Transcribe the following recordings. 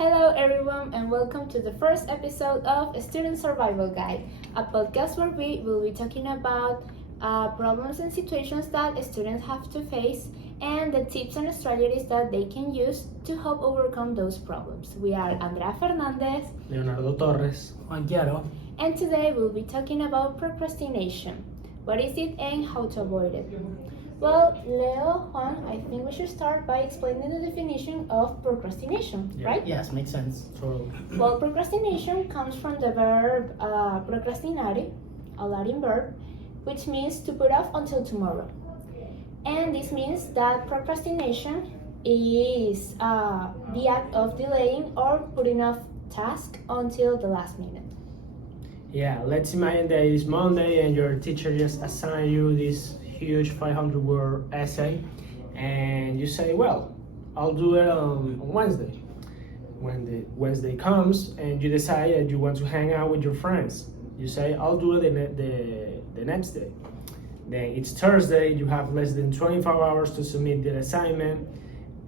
Hello everyone and welcome to the first episode of Student Survival Guide, a podcast where we will be talking about problems and situations that students have to face and the tips and strategies that they can use to help overcome those problems. We are Andrea Fernández, Leonardo Torres, Juan Quiaro. And today we'll be talking about procrastination. What is it and how to avoid it? Well, Leo, Juan, I think we should start by explaining the definition of procrastination, right? Yes, makes sense. totally. Well, procrastination comes from the verb procrastinare, a Latin verb, which means to put off until tomorrow. And this means that procrastination is the act of delaying or putting off task until the last minute. Yeah, let's imagine that it's Monday and your teacher just assigned you this huge 500-word essay, and you say, well, I'll do it on Wednesday. When the Wednesday comes and you decide that you want to hang out with your friends, you say, I'll do it the next day. Then it's Thursday, you have less than 24 hours to submit the assignment,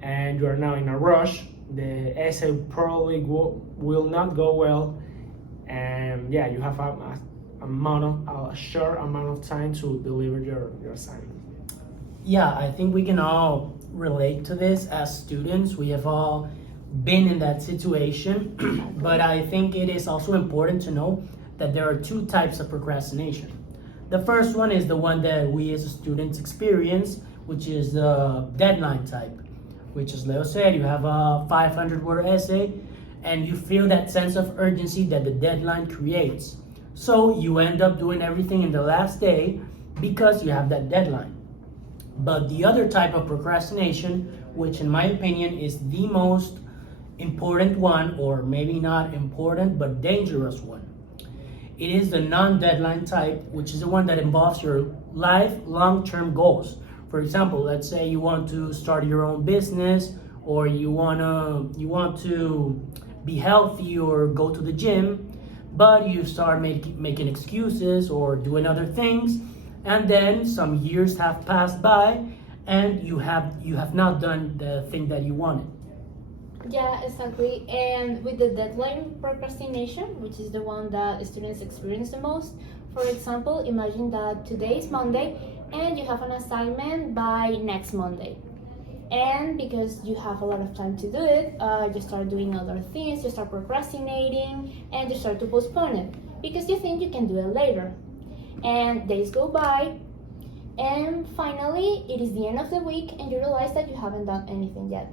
and you are now in a rush. The essay probably will not go well, and yeah, you have a short amount of time to deliver your assignment. Yeah, I think we can all relate to this as students. We have all been in that situation, but I think it is also important to know that there are two types of procrastination. The first one is the one that we as students experience, which is the deadline type, which, as Leo said, you have a 500-word essay and you feel that sense of urgency that the deadline creates. So you end up doing everything in the last day because you have that deadline. But the other type of procrastination, which in my opinion is the most important one, or maybe not important but dangerous one, it is the non-deadline type, which is the one that involves your life long-term goals. For example, let's say you want to start your own business, or you want to be healthy or go to the gym, but you start making excuses or doing other things, and then some years have passed by and you have not done the thing that you wanted. Yeah, exactly. And with the deadline procrastination, which is the one that students experience the most, for example, imagine that today is Monday and you have an assignment by next Monday. And because you have a lot of time to do it, you start doing other things, you start procrastinating, and you start to postpone it because you think you can do it later. And days go by, and finally it is the end of the week and you realize that you haven't done anything yet.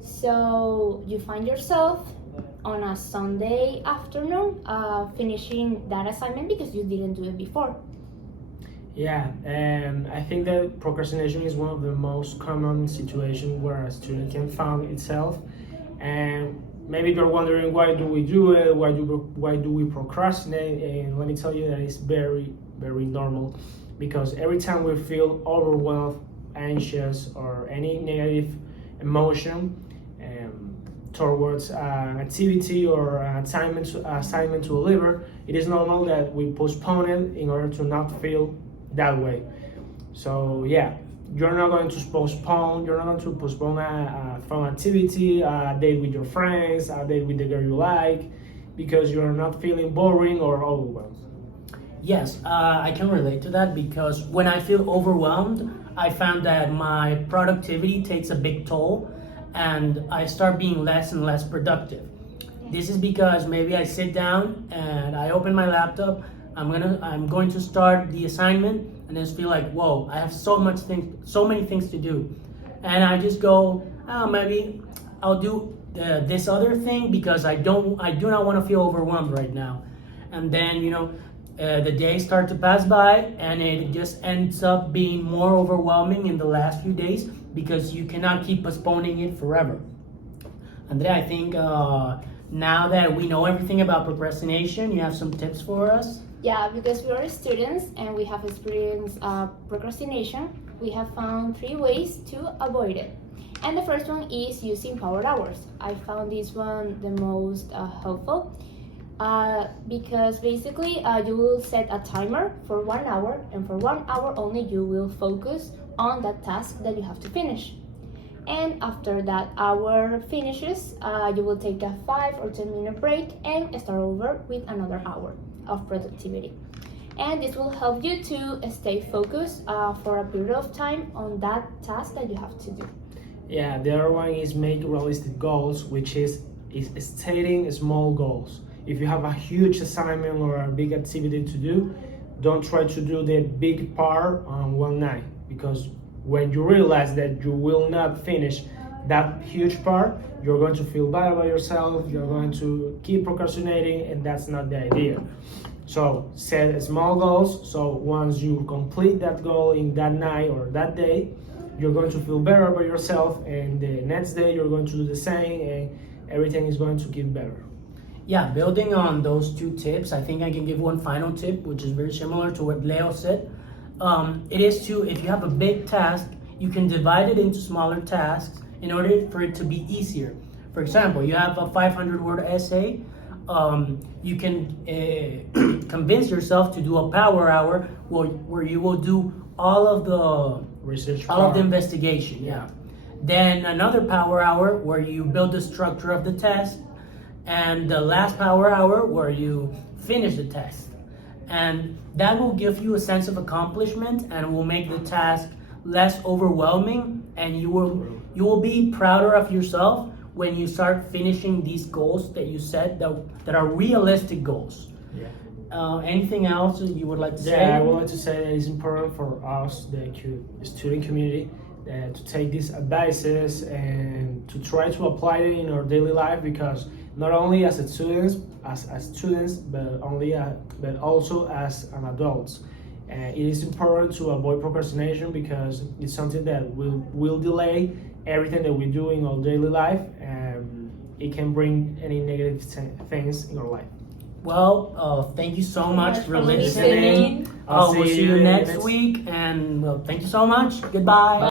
So you find yourself on a Sunday afternoon finishing that assignment because you didn't do it before. Yeah, and I think that procrastination is one of the most common situations where a student can find itself. And maybe you're wondering, why do we do it? Why do we procrastinate? And let me tell you that it's very, very normal, because every time we feel overwhelmed, anxious, or any negative emotion towards an activity or an assignment to deliver, it is normal that we postpone it in order to not feel that way. So yeah, you're not going to postpone a fun activity, a date with your friends, a date with the girl you like, because you're not feeling boring or overwhelmed. Yes, I can relate to that, because when I feel overwhelmed, I found that my productivity takes a big toll and I start being less and less productive. This is because maybe I sit down and I open my laptop, I'm going to start the assignment, and just feel like, whoa, I have so many things to do, and I just go, maybe I'll do this other thing because I do not want to feel overwhelmed right now. And then the days start to pass by and it just ends up being more overwhelming in the last few days because you cannot keep postponing it forever. Andrea, I think now that we know everything about procrastination, you have some tips for us? Yeah, because we are students and we have experienced procrastination, we have found 3 ways to avoid it. And the first one is using power hours. I found this one the most helpful because basically you will set a timer for 1 hour, and for 1 hour only you will focus on that task that you have to finish. And after that hour finishes, you will take a 5 or 10 minute break and start over with another hour of productivity. And this will help you to stay focused for a period of time on that task that you have to do. Yeah, the other one is make realistic goals, which is stating small goals. If you have a huge assignment or a big activity to do, don't try to do the big part on one night, because when you realize that you will not finish that huge part, you're going to feel bad about yourself, you're going to keep procrastinating, and that's not the idea. So set small goals, so once you complete that goal in that night or that day, you're going to feel better about yourself, and the next day you're going to do the same, and everything is going to get better. Yeah, building on those 2 tips, I think I can give one final tip, which is very similar to what Leo said. It is to, if you have a big task, you can divide it into smaller tasks in order for it to be easier. For example, you have a 500-word essay. You can convince yourself to do a power hour where you will do all of the Research all of the investigation. Yeah. Then another power hour where you build the structure of the test, and the last power hour where you finish the test. And that will give you a sense of accomplishment and will make the task less overwhelming, and you will be prouder of yourself when you start finishing these goals that you set that are realistic goals. Yeah. Anything else you would like to say? Yeah, I would like to say that it's important for us, the student community, to take these advices and to try to apply it in our daily life, because not only as students, but also as an adults. It is important to avoid procrastination, because it's something that will delay everything that we do in our daily life, and it can bring any negative things in our life. Well, thank you so much for listening. listening. We'll see you next week, and well, thank you so much. Goodbye.